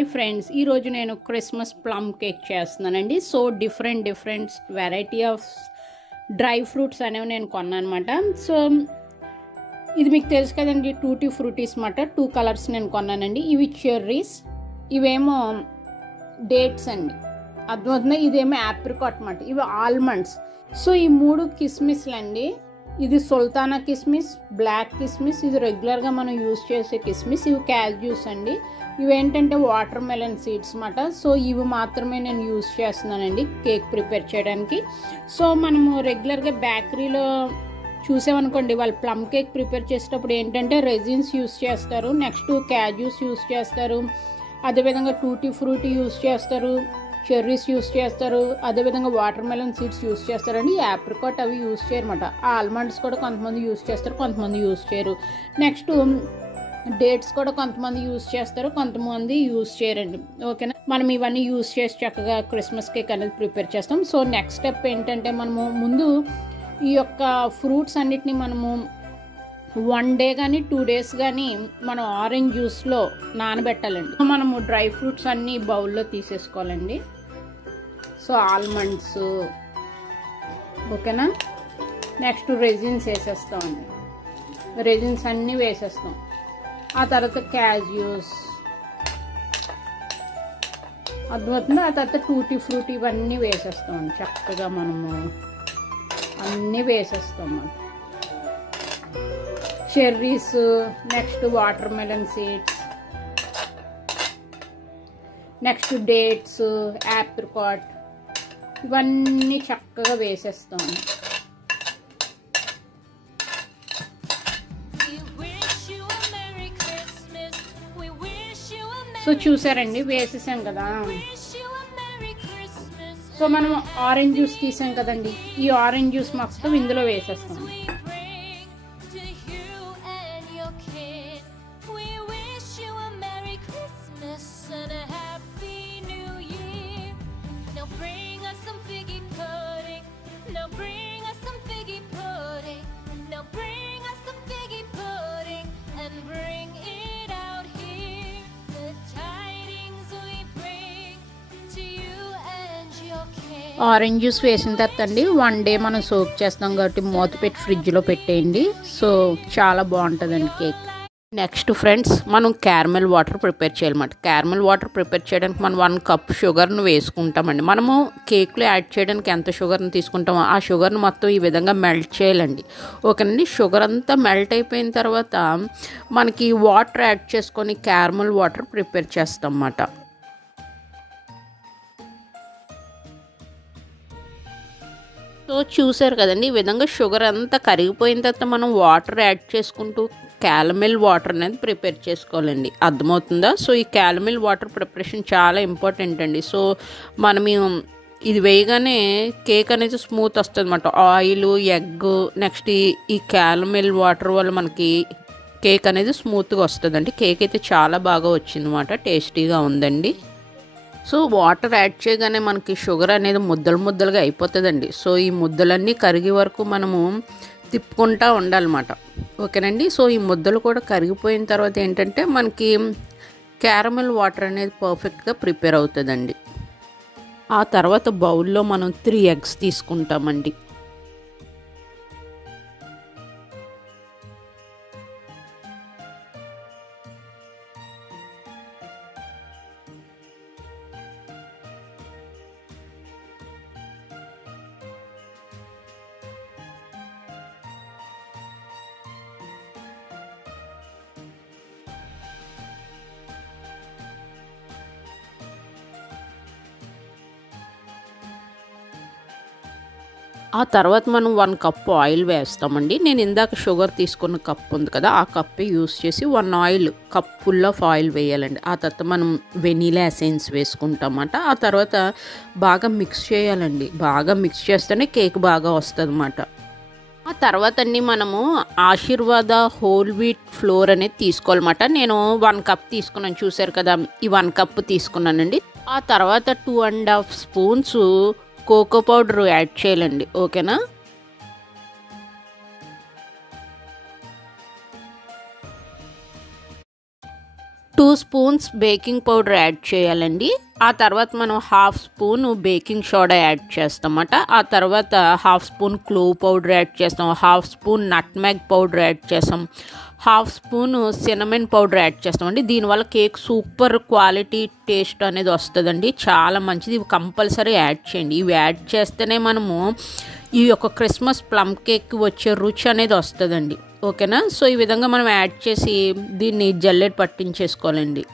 Hi friends, ఈరోజు నేను Christmas plum cake చేస్తున్నానండి. So different variety of dry fruits అనేవి నేను కొన్నాను అనమాట. సో ఇది మీకు తెలుసు కదండి, టూటీ ఫ్రూటీస్ మాట 2 కలర్స్ నేను కొన్నానండి. ఇవి చెర్రీస్, ఇవేమో డేట్స్ అండి, అర్థమవుతుంది. ఇదేమో యాప్రికాట్ మాట, ఇవి ఆల్మండ్స్. సో ఈ 3 కిస్మిస్లు అండి. ఇది సుల్తానా కిస్మిస్, బ్లాక్ కిస్మిస్, ఇది రెగ్యులర్గా మనం యూజ్ చేసే కిస్మిస్. ఇవి క్యాష్యూస్ అండి. ఇవేంటంటే వాటర్ మెలన్ సీడ్స్ అన్నమాట. సో ఇవి మాత్రమే నేను యూజ్ చేస్తున్నానండి కేక్ ప్రిపేర్ చేయడానికి. సో మనము రెగ్యులర్గా బేకరీలో చూసామనుకోండి, వాళ్ళు ప్లమ్ కేక్ ప్రిపేర్ చేసేటప్పుడు ఏంటంటే రెజిన్స్ యూజ్ చేస్తారు, నెక్స్ట్ క్యాష్యూస్ యూజ్ చేస్తారు, అదేవిధంగా టూటీ ఫ్రూటీ యూజ్ చేస్తారు, చెర్రీస్ యూజ్ చేస్తారు, అదేవిధంగా వాటర్ మెలన్ సీడ్స్ యూజ్ చేస్తారండి. యాప్రికాట్ అవి యూజ్ చేయరన్నమాట. ఆల్మండ్స్ కూడా కొంతమంది యూజ్ చేస్తారు, కొంతమంది యూజ్ చేయరు. నెక్స్ట్ డేట్స్ కూడా కొంతమంది యూజ్ చేస్తారు, కొంతమంది యూజ్ చేయరండి. ఓకేనా, మనం ఇవన్నీ యూజ్ చేసి చక్కగా క్రిస్మస్ కేక్ అనేది ప్రిపేర్ చేస్తాం. సో నెక్స్ట్ స్టెప్ ఏంటంటే, మనము ముందు ఈ యొక్క ఫ్రూట్స్ అన్నిటిని మనము 1 డే కానీ 2 డేస్ కానీ మనం ఆరెంజ్ జ్యూస్లో నానబెట్టాలండి. మనము డ్రై ఫ్రూట్స్ అన్నీ బౌల్లో తీసేసుకోవాలండి. సో ఆల్మండ్స్, ఓకేనా. నెక్స్ట్ రెజిన్స్ వేసేస్తామండి, రెజిన్స్ అన్నీ వేసేస్తాం. ఆ తర్వాత క్యాష్యూస్, అర్థమవుతుంది. ఆ తర్వాత టూటీ ఫ్రూటీ ఇవన్నీ వేసేస్తామండి. చక్కగా మనము అన్నీ వేసేస్తాం. Cherries, next water melon seeds, next dates, apricot, ఇవన్నీ చక్కగా వేసేస్తాం. సో చూసారండి, వేసేసాం కదా. సో మనం ఆరెంజ్ జ్యూస్ తీసాం కదండి, ఈ ఆరెంజ్ జ్యూస్ మొత్తం ఇందులో వేసేస్తాం. ఆరెంజ్ జ్యూస్ వేసిన తర్వాత అండి 1 డే మనం సోక్ చేస్తాం కాబట్టి మూత పెట్టి ఫ్రిడ్జ్లో పెట్టేయండి. సో చాలా బాగుంటుందండి కేక్. నెక్స్ట్ ఫ్రెండ్స్, మనం క్యారమెల్ వాటర్ ప్రిపేర్ చేయాలన్నమాట. క్యారమెల్ వాటర్ ప్రిపేర్ చేయడానికి మనం 1 కప్ షుగర్ను వేసుకుంటామండి. మనము కేక్లో యాడ్ చేయడానికి ఎంత షుగర్ని తీసుకుంటామో ఆ షుగర్ని మొత్తం ఈ విధంగా మెల్ట్ చేయాలండి. ఓకేనండి. షుగర్ అంతా మెల్ట్ అయిపోయిన తర్వాత మనకి వాటర్ యాడ్ చేసుకొని క్యారమెల్ వాటర్ ప్రిపేర్ చేస్తాం అన్నమాట. సో చూసారు కదండి, ఈ విధంగా షుగర్ అంతా కరిగిపోయిన తర్వాత మనం వాటర్ యాడ్ చేసుకుంటూ క్యారమెల్ వాటర్ అనేది ప్రిపేర్ చేసుకోవాలండి. అర్థమవుతుందా? సో ఈ క్యారమెల్ వాటర్ ప్రిపరేషన్ చాలా ఇంపార్టెంట్ అండి. సో మనం ఇది వేయగానే కేక్ అనేది స్మూత్ వస్తుంది అన్నమాట. ఆయిల్, ఎగ్, నెక్స్ట్ ఈ క్యారమెల్ వాటర్ వల్ల మనకి కేక్ అనేది స్మూత్గా వస్తుందండి. కేక్ అయితే చాలా బాగా వచ్చిందన్నమాట, టేస్టీగా ఉందండి. సో వాటర్ యాడ్ చేయగానే మనకి షుగర్ అనేది ముద్దలుగా అయిపోతుందండి. సో ఈ ముద్దలన్నీ కరిగే వరకు మనము తిప్పుకుంటూ ఉండాలన్నమాట. ఓకేనండి. సో ఈ ముద్దలు కూడా కరిగిపోయిన తర్వాత ఏంటంటే మనకి క్యారమెల్ వాటర్ అనేది పర్ఫెక్ట్గా ప్రిపేర్ అవుతుందండి. ఆ తర్వాత బౌల్లో మనం 3 ఎగ్స్ తీసుకుంటామండి. ఆ తర్వాత మనం 1 కప్ ఆయిల్ వేస్తామండి. నేను ఇందాక షుగర్ తీసుకున్న కప్ ఉంది కదా, ఆ కప్పే యూస్ చేసి 1 కప్ ఫుల్ ఆఫ్ ఆయిల్ వేయాలండి. ఆ తర్వాత మనం వెనీలా ఎసెన్స్ వేసుకుంటామన్నమాట. ఆ తర్వాత బాగా మిక్స్ చేయాలండి. బాగా మిక్స్ చేస్తేనే కేక్ బాగా వస్తుంది అన్నమాట. ఆ తర్వాత అండి మనము ఆశీర్వాద హోల్ వీట్ ఫ్లోర్ అనేది తీసుకోవాలన్నమాట. నేను 1 కప్ తీసుకున్నాను, చూసారు కదా, ఈ 1 కప్ తీసుకున్నానండి. ఆ తర్వాత 2.5 స్పూన్స్ కోకో పౌడర్ యాడ్ చేయాలండి. ఓకేనా. 2 2 స్పూన్స్ బేకింగ్ పౌడర్ యాడ్ చేయాలండి. ఆ తర్వాత మనం half spoon baking soda add చేస్తామట. ఆ తర్వాత half spoon clove powder add చేస్తాం, half spoon nutmeg powder add చేస్తాం, half spoon cinnamon powder add చేస్తామండి. దీనివల్ల కేక్ సూపర్ క్వాలిటీ టేస్ట్ అనేది వస్తుందండి, చాలా మంచిది. ఇవి కంపల్సరీ యాడ్ చేయండి. ఇవి యాడ్ చేస్తేనే మనము ఈ యొక్క క్రిస్మస్ ప్లమ్ కేక్ వచ్చే రుచి అనేది వస్తుందండి. ఓకేనా? సో ఈ విధంగా మనం యాడ్ చేసి దీన్ని జల్లెడ పట్టించేసుకోవాలండి.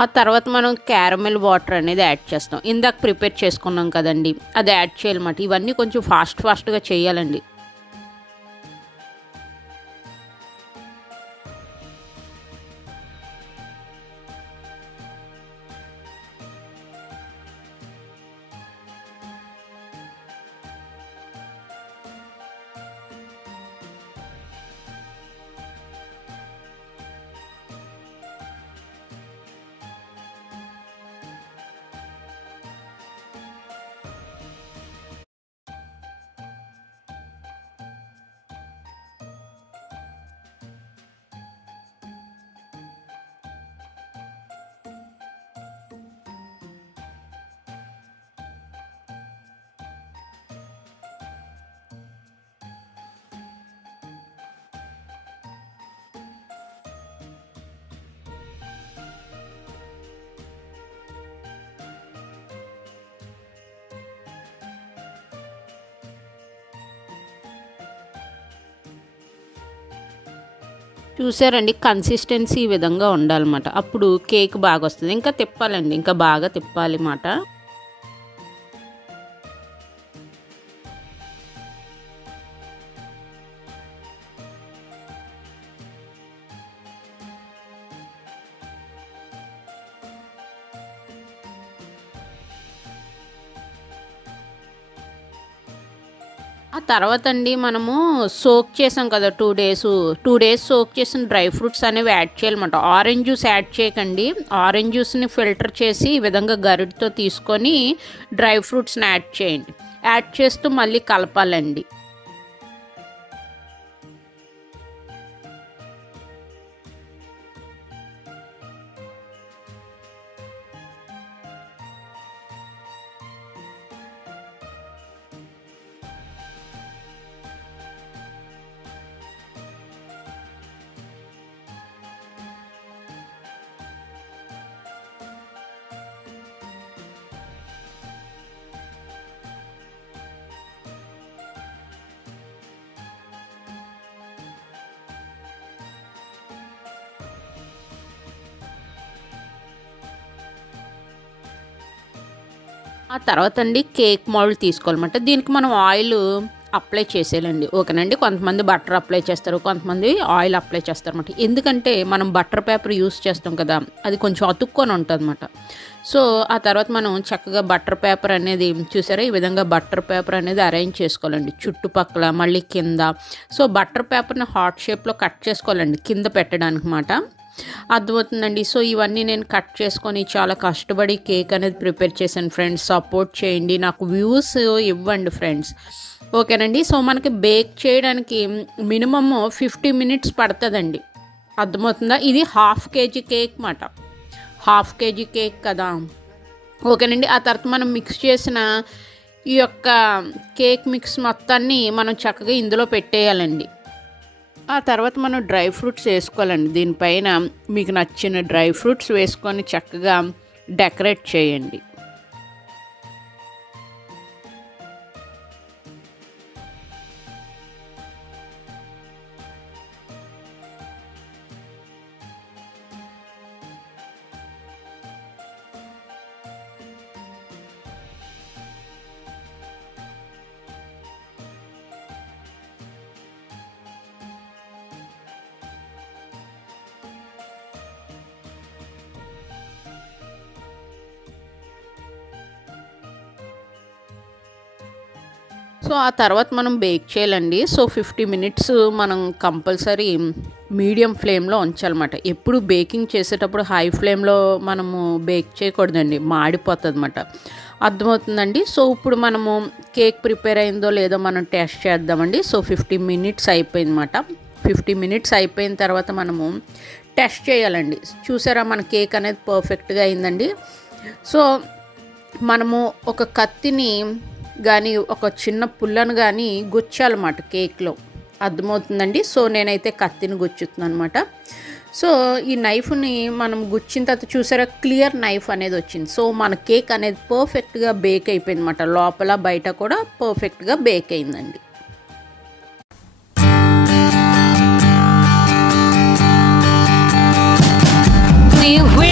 ఆ తర్వాత మనం క్యారమెల్ వాటర్ అనేది యాడ్ చేస్తాం. ఇందాక ప్రిపేర్ చేసుకున్నాం కదండి, అది యాడ్ చేయాలన్నమాట. ఇవన్నీ కొంచెం ఫాస్ట్గా చేయాలండి. చూసారండి, కన్సిస్టెన్సీ ఈ విధంగా ఉండాలన్నమాట. అప్పుడు కేక్ బాగా వస్తుంది. ఇంకా తిప్పాలండి, ఇంకా బాగా తిప్పాలి మాట. ఆ తర్వాత అండి మనము సోక్ చేసాం కదా 2 డేస్ సోక్ చేసిన డ్రై ఫ్రూట్స్ అనేవి యాడ్ చేయాలన్నమాట. ఆరెంజ్ జ్యూస్ యాడ్ చేయకండి. ఆరెంజ్ జ్యూస్ని ఫిల్టర్ చేసి ఈ విధంగా గరిటతో తీసుకొని డ్రై ఫ్రూట్స్ని యాడ్ చేయండి. యాడ్ చేస్తూ మళ్ళీ కలపాలండి. ఆ తర్వాత అండి కేక్ మౌల్డ్ తీసుకోవాలన్నమాట. దీనికి మనం ఆయిల్ అప్లై చేసేయాలండి. ఓకేనండి. కొంతమంది బటర్ అప్లై చేస్తారు, కొంతమంది ఆయిల్ అప్లై చేస్తారు అన్నమాట. ఎందుకంటే మనం బటర్ పేపర్ యూస్ చేస్తాం కదా, అది కొంచెం అతుక్కొని ఉంటుంది అన్నమాట. సో ఆ తర్వాత మనం చక్కగా బటర్ పేపర్ అనేది చూసారా, ఈ విధంగా బటర్ పేపర్ అనేది అరేంజ్ చేసుకోవాలండి చుట్టుపక్కల, మళ్ళీ కింద. సో బటర్ పేపర్ని హార్ట్ షేప్లో కట్ చేసుకోవాలండి కింద పెట్టడానికి మాట. అర్థమవుతుందండి. సో ఇవన్నీ నేను కట్ చేసుకొని చాలా కష్టపడి కేక్ అనేది ప్రిపేర్ చేశాను ఫ్రెండ్స్. సపోర్ట్ చేయండి, నాకు వ్యూస్ ఇవ్వండి ఫ్రెండ్స్. ఓకేనండి. సో మనకి బేక్ చేయడానికి మినిమమ్ 50 మినిట్స్ పడుతుందండి. అర్థమవుతుందా? ఇది 1/2 kg కేక్ మాట. 1/2 kg కేక్ కదా. ఓకేనండి. ఆ తర్వాత మనం మిక్స్ చేసిన ఈ యొక్క కేక్ మిక్స్ మొత్తాన్ని మనం చక్కగా ఇందులో పెట్టేయాలండి. ఆ తర్వాత మనం డ్రై ఫ్రూట్స్ వేసుకోవాలండి. దీనిపైన మీకు నచ్చిన డ్రై ఫ్రూట్స్ వేసుకొని చక్కగా డెకరేట్ చేయండి. సో ఆ తర్వాత మనం బేక్ చేయాలండి. సో 50 మినిట్స్ మనం కంపల్సరీ మీడియం ఫ్లేమ్లో ఉంచాలన్నమాట. ఎప్పుడు బేకింగ్ చేసేటప్పుడు హై ఫ్లేమ్లో మనము బేక్ చేయకూడదండి, మాడిపోతుంది అన్నమాట. అర్థమవుతుందండి. సో ఇప్పుడు మనము కేక్ ప్రిపేర్ అయిందో లేదో మనం టెస్ట్ చేద్దామండి. So 50 minutes అయిపోయిందన్నమాట. 50 మినిట్స్ అయిపోయిన తర్వాత మనము టెస్ట్ చేయాలండి. చూసారా మన కేక్ అనేది పర్ఫెక్ట్గా అయిందండి. సో మనము ఒక కత్తిని కానీ ఒక చిన్న పుల్లను కానీ గుచ్చాలన్నమాట కేక్లో. అర్థమవుతుందండి. సో నేనైతే కత్తిని గుచ్చుతున్నాను అనమాట. సో ఈ నైఫ్ని మనం గుచ్చిన తర్వాత చూసారా క్లియర్ నైఫ్ అనేది వచ్చింది. సో మన కేక్ అనేది పర్ఫెక్ట్గా బేక్ అయిపోయింది అనమాట. లోపల బయట కూడా పర్ఫెక్ట్గా బేక్ అయిందండి. We